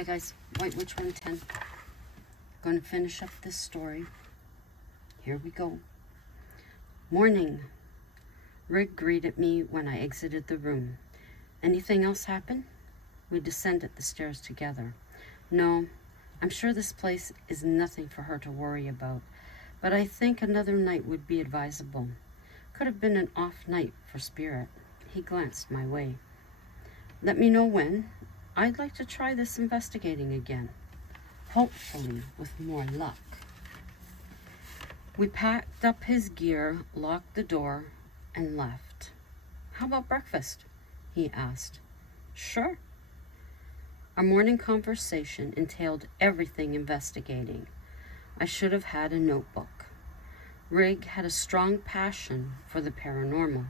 Hi guys, White Witch 110. Going to finish up this story. Here we go. Morning. Rig greeted me when I exited the room. Anything else happen? We descended the stairs together. No, I'm sure this place is nothing for her to worry about, but I think another night would be advisable. Could have been an off night for Spirit. He glanced my way. Let me know when. I'd like to try this investigating again. Hopefully with more luck. We packed up his gear, locked the door, and left. How about breakfast? He asked. Sure. Our morning conversation entailed everything investigating. I should have had a notebook. Rig had a strong passion for the paranormal.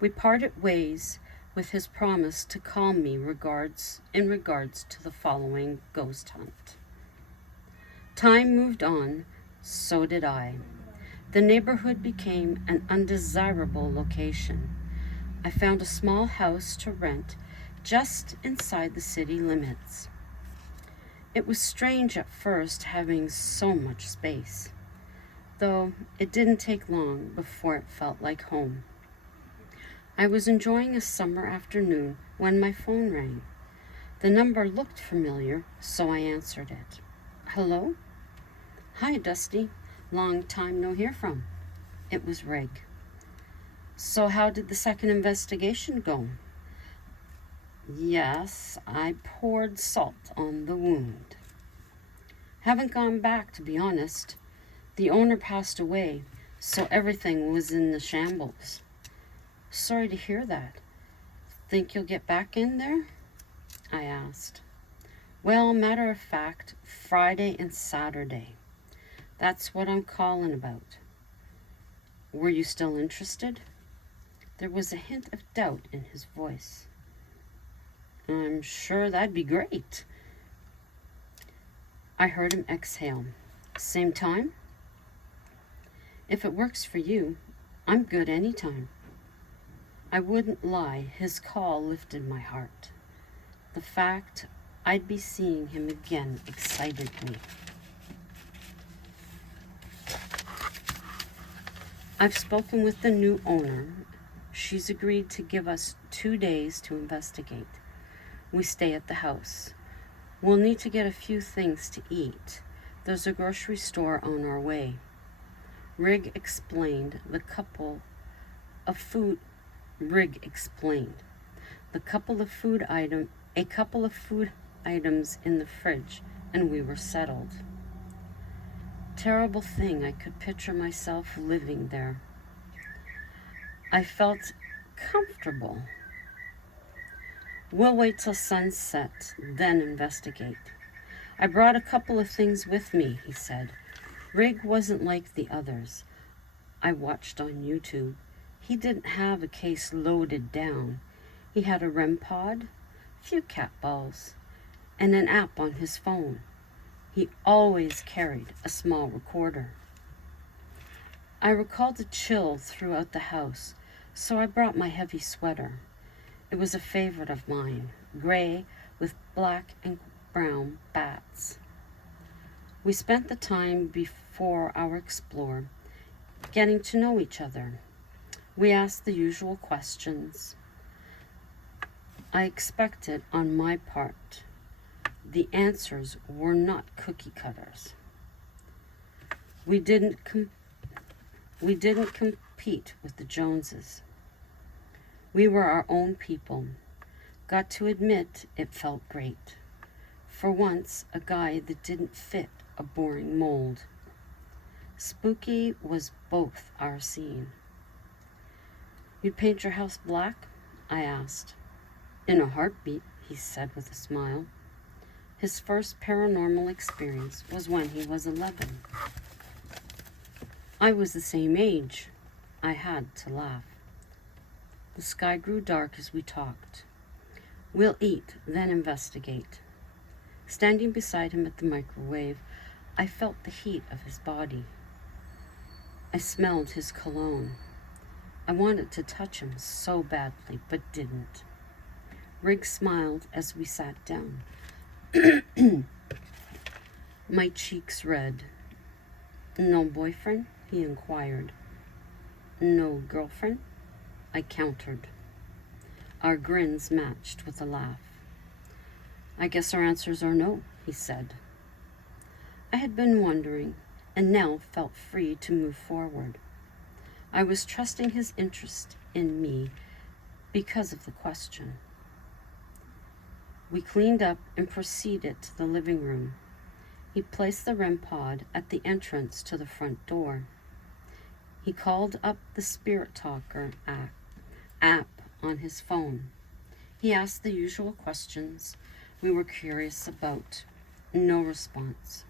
We parted ways with his promise to call me in regards to the following ghost hunt. Time moved on, so did I. The neighborhood became an undesirable location. I found a small house to rent just inside the city limits. It was strange at first having so much space, though it didn't take long before it felt like home. I was enjoying a summer afternoon when my phone rang. The number looked familiar, so I answered it. Hello? Hi, Dusty. Long time no hear from. It was Rig. So how did the second investigation go? Yes, I poured salt on the wound. Haven't gone back, to be honest. The owner passed away, so everything was in the shambles. Sorry to hear that. Think you'll get back in there? I asked. Well, matter of fact, Friday and Saturday. That's what I'm calling about. Were you still interested? There was a hint of doubt in his voice. I'm sure that'd be great. I heard him exhale. Same time? If it works for you, I'm good anytime. I wouldn't lie, his call lifted my heart. The fact I'd be seeing him again excited me. I've spoken with the new owner. She's agreed to give us 2 days to investigate. We stay at the house. We'll need to get a few things to eat. There's a grocery store on our way. Rig explained a couple of food items in the fridge, and we were settled. Terrible thing, I could picture myself living there. I felt comfortable. We'll wait till sunset, then investigate. I brought a couple of things with me, he said. Rig wasn't like the others I watched on YouTube. He didn't have a case loaded down. He had a REM pod, a few cat balls, and an app on his phone. He always carried a small recorder. I recalled the chill throughout the house, so I brought my heavy sweater. It was a favorite of mine, gray with black and brown bats. We spent the time before our explore getting to know each other. We asked the usual questions I expected on my part. The answers were not cookie cutters. We didn't compete with the Joneses. We were our own people. Got to admit, it felt great. For once, a guy that didn't fit a boring mold. Spooky was both our scene. You'd paint your house black? I asked. In a heartbeat, he said with a smile. His first paranormal experience was when he was 11. I was the same age. I had to laugh. The sky grew dark as we talked. We'll eat, then investigate. Standing beside him at the microwave, I felt the heat of his body. I smelled his cologne. I wanted to touch him so badly, but didn't. Rig smiled as we sat down. My cheeks red. No boyfriend? He inquired. No girlfriend? I countered. Our grins matched with a laugh. I guess our answers are no, he said. I had been wondering, and now felt free to move forward. I was trusting his interest in me because of the question. We cleaned up and proceeded to the living room. He placed the REM pod at the entrance to the front door. He called up the Spirit Talker app on his phone. He asked the usual questions we were curious about. No response.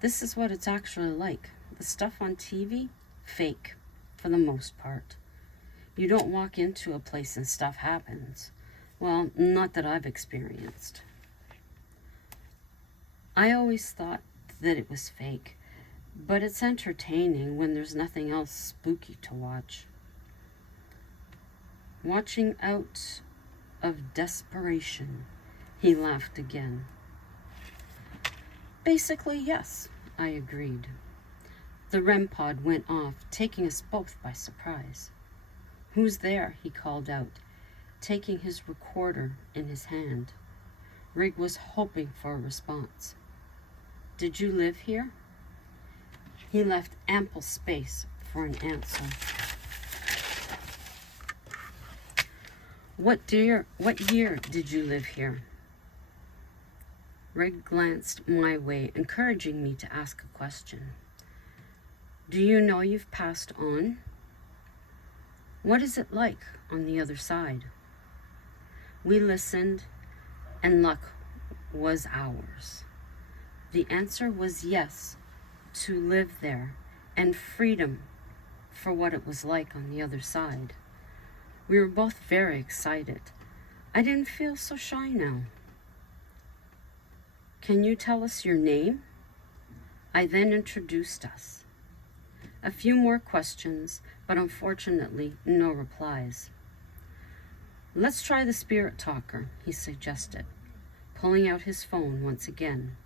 This is what it's actually like. The stuff on TV, fake, for the most part. You don't walk into a place and stuff happens. Well, not that I've experienced. I always thought that it was fake, but it's entertaining when there's nothing else spooky to watch. Watching out of desperation, he laughed again. Basically, yes, I agreed. The REM pod went off, taking us both by surprise. Who's there? He called out, taking his recorder in his hand. Rig was hoping for a response. Did you live here? He left ample space for an answer. What year did you live here? Rig glanced my way, encouraging me to ask a question. Do you know you've passed on? What is it like on the other side? We listened, and luck was ours. The answer was yes, to live there, and freedom for what it was like on the other side. We were both very excited. I didn't feel so shy now. Can you tell us your name? I then introduced us. A few more questions, but unfortunately, no replies. Let's try the Spirit Talker, he suggested, pulling out his phone once again.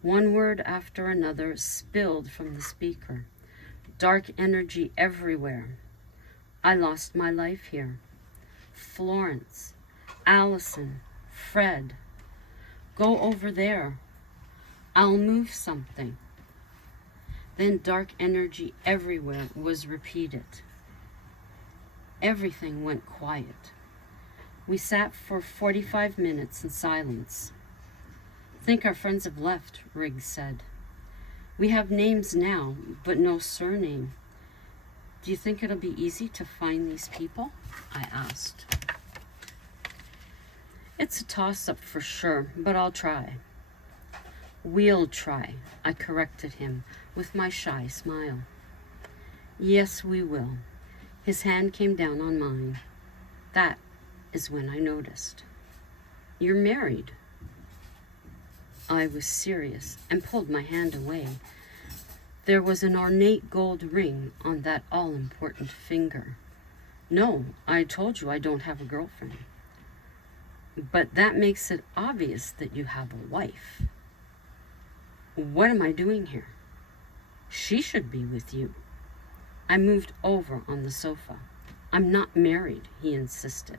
One word after another spilled from the speaker. Dark energy everywhere. I lost my life here. Florence, Allison, Fred. Go over there. I'll move something. Then dark energy everywhere was repeated. Everything went quiet. We sat for 45 minutes in silence. Think our friends have left, Riggs said. We have names now, but no surname. Do you think it'll be easy to find these people? I asked. It's a toss-up for sure, but I'll try. We'll try, I corrected him with my shy smile. Yes, we will. His hand came down on mine. That is when I noticed. You're married. I was serious and pulled my hand away. There was an ornate gold ring on that all-important finger. No, I told you I don't have a girlfriend. But that makes it obvious that you have a wife. What am I doing here? She should be with you. I moved over on the sofa. I'm not married, he insisted.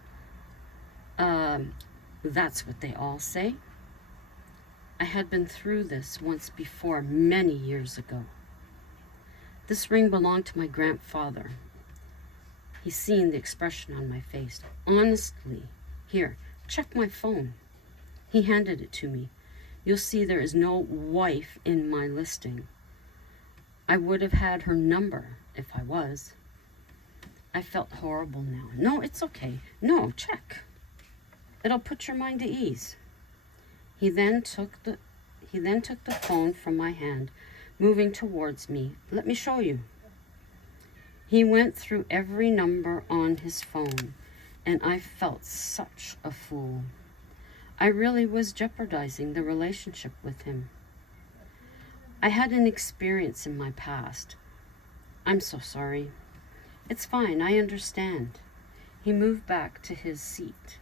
That's what they all say? I had been through this once before, many years ago. This ring belonged to my grandfather. He's seen the expression on my face. Honestly, here, check my phone. He handed it to me. You'll see there is no wife in my listing. I would have had her number if I was. I felt horrible now. No, it's okay. No, check. It'll put your mind at ease. He then took the phone from my hand, moving towards me. Let me show you. He went through every number on his phone, and I felt such a fool. I really was jeopardizing the relationship with him. I had an experience in my past. I'm so sorry. It's fine, I understand. He moved back to his seat.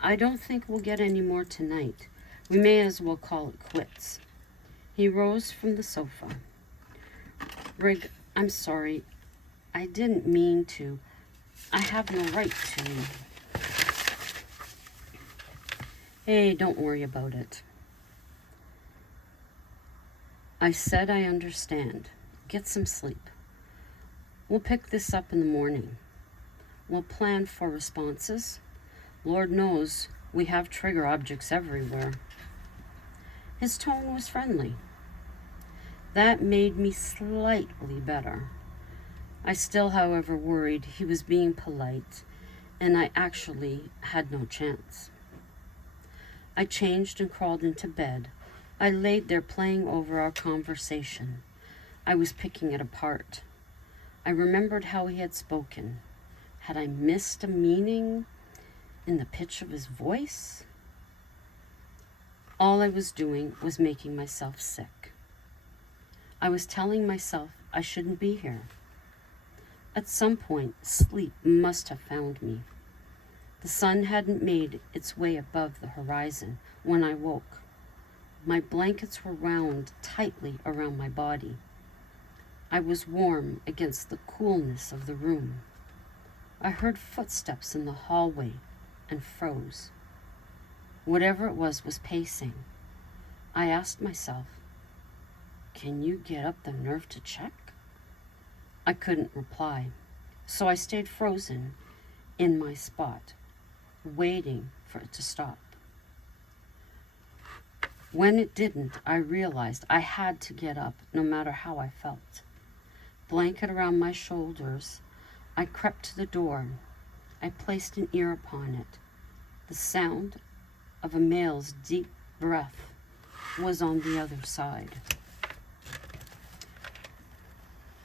I don't think we'll get any more tonight. We may as well call it quits. He rose from the sofa. Rig, I'm sorry. I didn't mean to. I have no right to. Hey, don't worry about it. I said I understand. Get some sleep. We'll pick this up in the morning. We'll plan for responses. Lord knows we have trigger objects everywhere. His tone was friendly. That made me slightly better. I still, however, worried he was being polite, and I actually had no chance. I changed and crawled into bed. I laid there playing over our conversation. I was picking it apart. I remembered how he had spoken. Had I missed a meaning in the pitch of his voice? All I was doing was making myself sick. I was telling myself I shouldn't be here. At some point, sleep must have found me. The sun hadn't made its way above the horizon when I woke. My blankets were wound tightly around my body. I was warm against the coolness of the room. I heard footsteps in the hallway and froze. Whatever it was pacing. I asked myself, can you get up the nerve to check? I couldn't reply, so I stayed frozen in my spot, waiting for it to stop. When it didn't, I realized I had to get up no matter how I felt. Blanket around my shoulders, I crept to the door. I placed an ear upon it. The sound of a male's deep breath was on the other side.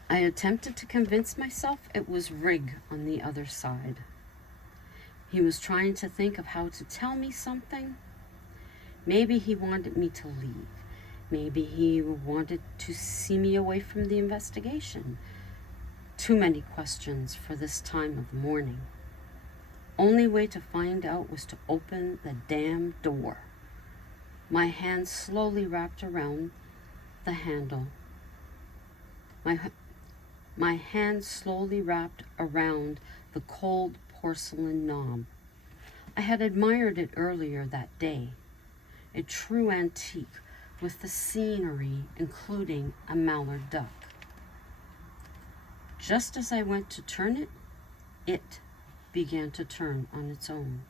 I attempted to convince myself it was Rig on the other side. He was trying to think of how to tell me something. Maybe he wanted me to leave. Maybe he wanted to see me away from the investigation. Too many questions for this time of the morning. Only way to find out was to open the damn door. My hand slowly wrapped around the handle. My hand slowly wrapped around the cold porcelain knob. I had admired it earlier that day. A true antique with the scenery including a mallard duck. Just as I went to turn it, it began to turn on its own.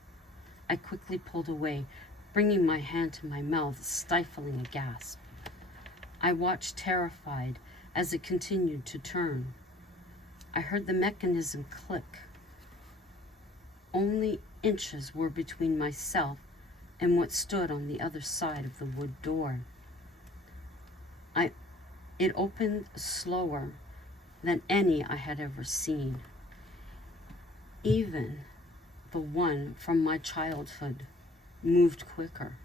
I quickly pulled away, bringing my hand to my mouth, stifling a gasp. I watched terrified as it continued to turn. I heard the mechanism click. Only inches were between myself and what stood on the other side of the wood door. It opened slower than any I had ever seen. Even the one from my childhood moved quicker.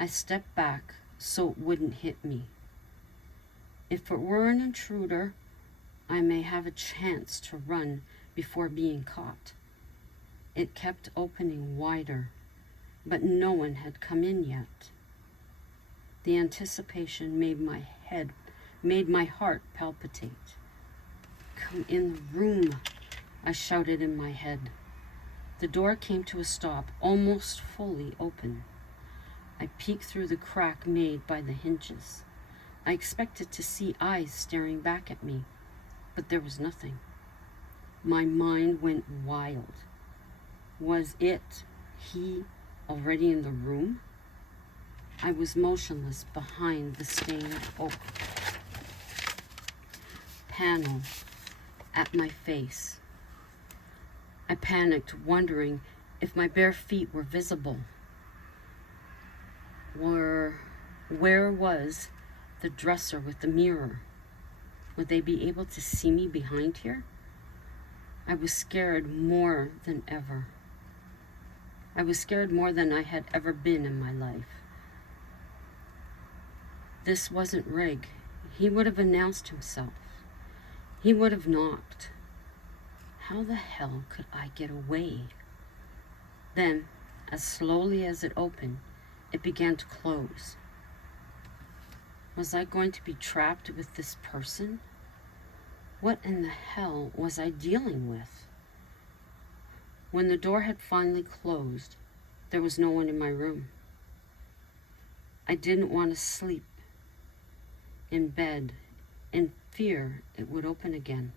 I stepped back so it wouldn't hit me. If it were an intruder, I may have a chance to run before being caught. It kept opening wider, but no one had come in yet. The anticipation made my heart palpitate. Come in the room, I shouted in my head. The door came to a stop, almost fully open. I peeked through the crack made by the hinges. I expected to see eyes staring back at me, but there was nothing. My mind went wild. Was he already in the room? I was motionless behind the stained oak panel at my face. I panicked, wondering if my bare feet were visible. Where was the dresser with the mirror? Would they be able to see me behind here? I was scared more than ever. I was scared more than I had ever been in my life. This wasn't Rig. He would have announced himself. He would have knocked. How the hell could I get away? Then, as slowly as it opened, it began to close. Was I going to be trapped with this person? What in the hell was I dealing with? When the door had finally closed, there was no one in my room. I didn't want to sleep in bed in fear it would open again.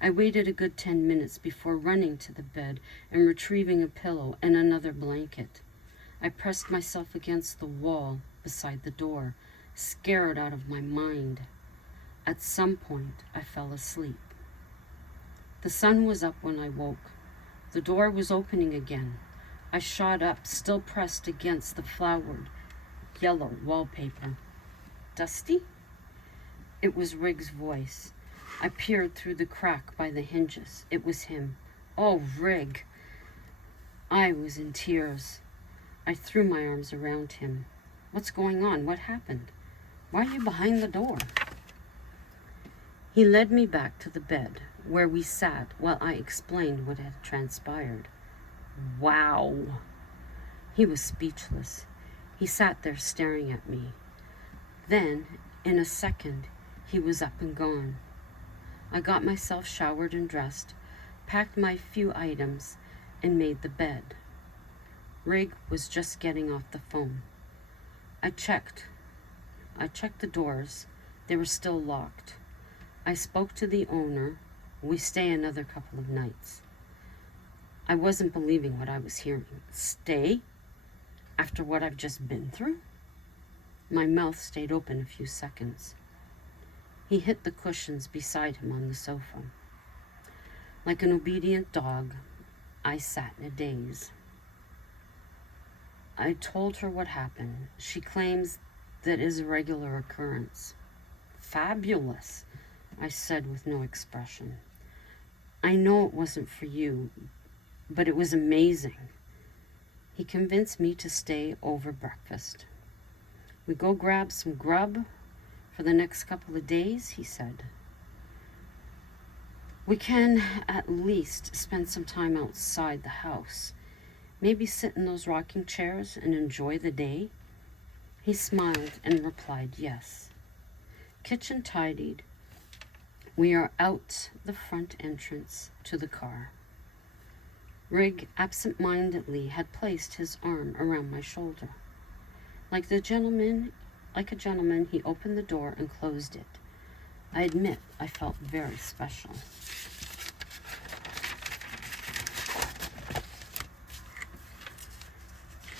I waited a good 10 minutes before running to the bed and retrieving a pillow and another blanket. I pressed myself against the wall beside the door, scared out of my mind. At some point, I fell asleep. The sun was up when I woke. The door was opening again. I shot up, still pressed against the flowered yellow wallpaper. Dusty? It was Rig's voice. I peered through the crack by the hinges. It was him. Oh, Rig! I was in tears. I threw my arms around him. What's going on? What happened? Why are you behind the door? He led me back to the bed, where we sat while I explained what had transpired. Wow! He was speechless. He sat there staring at me. Then, in a second, he was up and gone. I got myself showered and dressed, packed my few items, and made the bed. Rig was just getting off the phone. I checked the doors. They were still locked. I spoke to the owner. We stay another couple of nights. I wasn't believing what I was hearing. Stay? After what I've just been through? My mouth stayed open a few seconds. He hit the cushions beside him on the sofa. Like an obedient dog, I sat in a daze. I told her what happened. She claims that is a regular occurrence. Fabulous, I said with no expression. I know it wasn't for you, but it was amazing. He convinced me to stay over breakfast. We go grab some grub for the next couple of days, he said. We can at least spend some time outside the house. Maybe sit in those rocking chairs and enjoy the day. He smiled and replied yes. Kitchen tidied. We are out the front entrance to the car. Rig absent-mindedly had placed his arm around my shoulder. Like a gentleman, he opened the door and closed it. I admit I felt very special.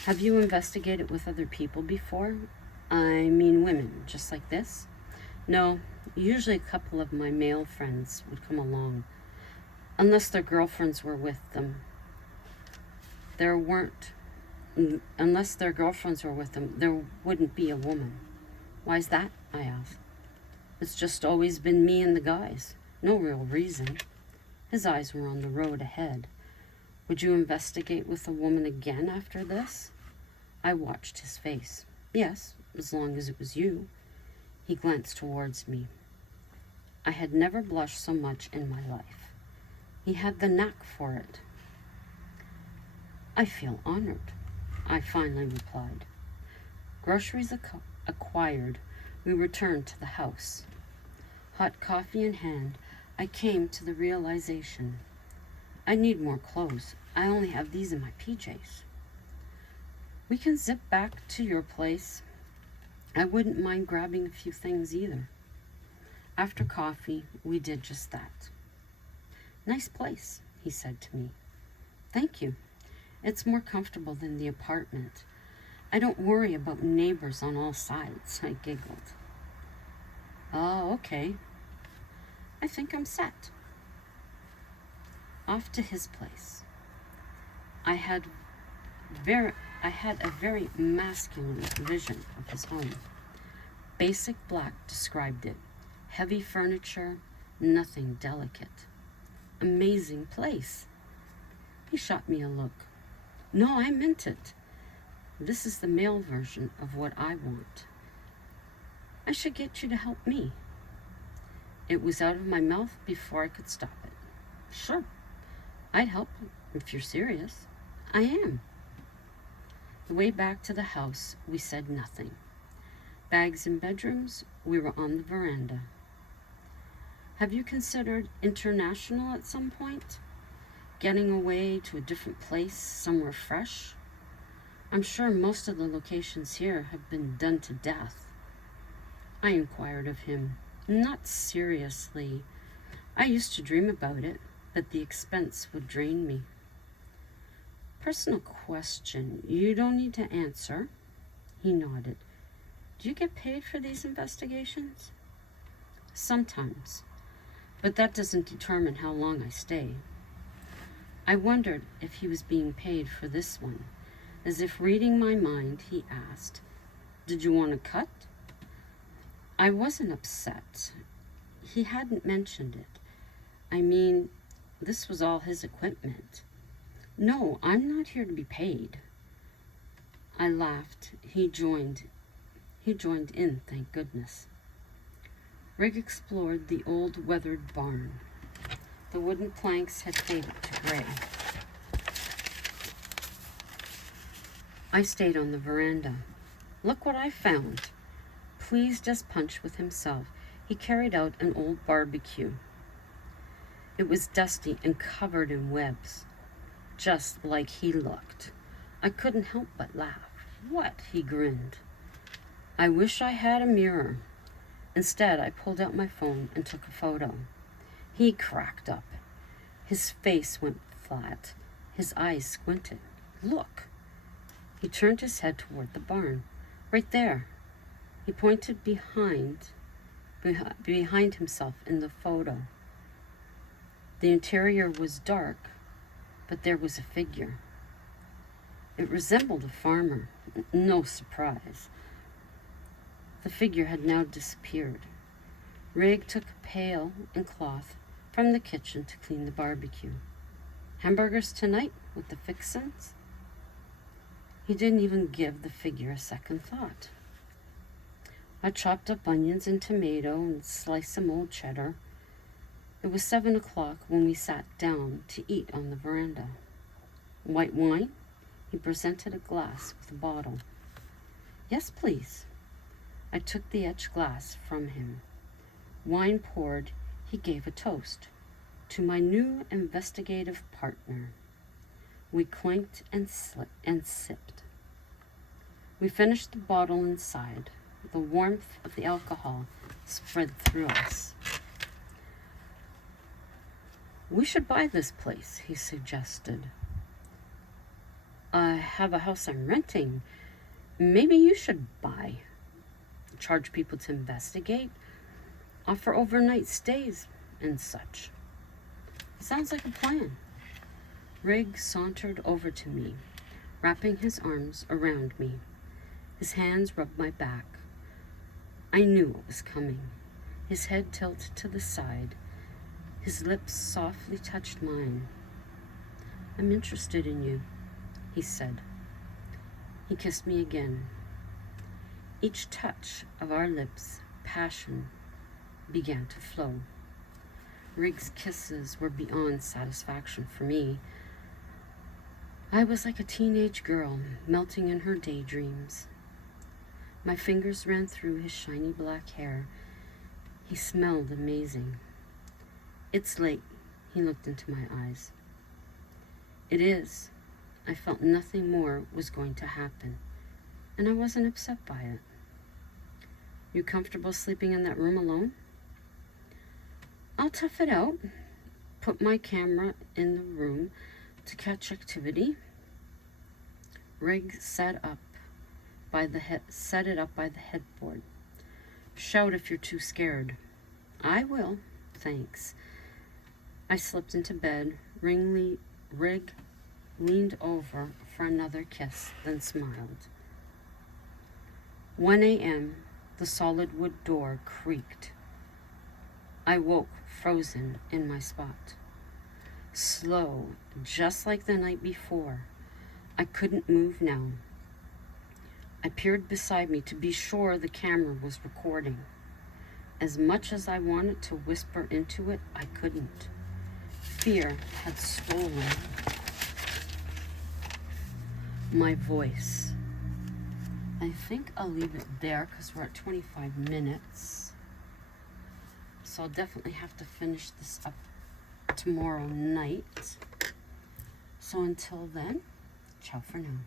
Have you investigated with other people before? I mean women, just like this? No, usually a couple of my male friends would come along, unless their girlfriends were with them. Unless their girlfriends were with them, there wouldn't be a woman. Why's that? I asked. It's just always been me and the guys. No real reason. His eyes were on the road ahead. Would you investigate with a woman again after this? I watched his face. Yes, as long as it was you. He glanced towards me. I had never blushed so much in my life. He had the knack for it. I feel honored, I finally replied. Groceries acquired, we returned to the house. Hot coffee in hand, I came to the realization. I need more clothes. I only have these in my PJs. We can zip back to your place. I wouldn't mind grabbing a few things either. After coffee, we did just that. Nice place, he said to me. Thank you. It's more comfortable than the apartment. I don't worry about neighbors on all sides, I giggled. Oh, okay. I think I'm set. Off to his place. I had a very masculine vision of his home. Basic black described it. Heavy furniture, nothing delicate. Amazing place. He shot me a look. No, I meant it. This is the male version of what I want. I should get you to help me. It was out of my mouth before I could stop it. Sure, I'd help if you're serious. I am. The way back to the house, we said nothing. Bags in bedrooms, we were on the veranda. Have you considered international at some point? Getting away to a different place, somewhere fresh? I'm sure most of the locations here have been done to death. I inquired of him, not seriously. I used to dream about it, but the expense would drain me. Personal question, you don't need to answer. He nodded. Do you get paid for these investigations? Sometimes, but that doesn't determine how long I stay. I wondered if he was being paid for this one. As if reading my mind, he asked, Did you want a cut? I wasn't upset. He hadn't mentioned it. I mean, this was all his equipment. No, I'm not here to be paid. I laughed. He joined in, thank goodness. Rig explored the old weathered barn. The wooden planks had faded to gray. I stayed on the veranda. Look what I found. Pleased as Punch with himself, he carried out an old barbecue. It was dusty and covered in webs, just like he looked. I couldn't help but laugh. What? He grinned. I wish I had a mirror. Instead, I pulled out my phone and took a photo. He cracked up. His face went flat. His eyes squinted. Look. He turned his head toward the barn. Right there. He pointed behind himself in the photo. The interior was dark, but there was a figure. It resembled a farmer. No surprise. The figure had now disappeared. Rig took a pail and cloth from the kitchen to clean the barbecue. Hamburgers tonight with the fixins? He didn't even give the figure a second thought. I chopped up onions and tomato and sliced some old cheddar. It was 7 o'clock when we sat down to eat on the veranda. White wine? He presented a glass with a bottle. Yes, please. I took the etched glass from him. Wine poured, he gave a toast. To my new investigative partner. We clinked and sipped. We finished the bottle and sighed. The warmth of the alcohol spread through us. We should buy this place, he suggested. I have a house I'm renting. Maybe you should buy. Charge people to investigate. Offer overnight stays and such. Sounds like a plan. Rig sauntered over to me, wrapping his arms around me. His hands rubbed my back. I knew what was coming. His head tilted to the side. His lips softly touched mine. I'm interested in you, he said. He kissed me again. Each touch of our lips, passion began to flow. Rig's kisses were beyond satisfaction for me. I was like a teenage girl melting in her daydreams. My fingers ran through his shiny black hair. He smelled amazing. It's late. He looked into my eyes. It is. I felt nothing more was going to happen, and I wasn't upset by it. You comfortable sleeping in that room alone? I'll tough it out. Put my camera in the room to catch activity. Rig set it up by the headboard. Shout if you're too scared. I will, thanks. I slipped into bed. Rig leaned over for another kiss, then smiled. 1 a.m., the solid wood door creaked. I woke, frozen in my spot. Slow, just like the night before. I couldn't move now. I peered beside me to be sure the camera was recording. As much as I wanted to whisper into it, I couldn't. Fear had stolen my voice. I think I'll leave it there because we're at 25 minutes. So I'll definitely have to finish this up tomorrow night. So until then, ciao for now.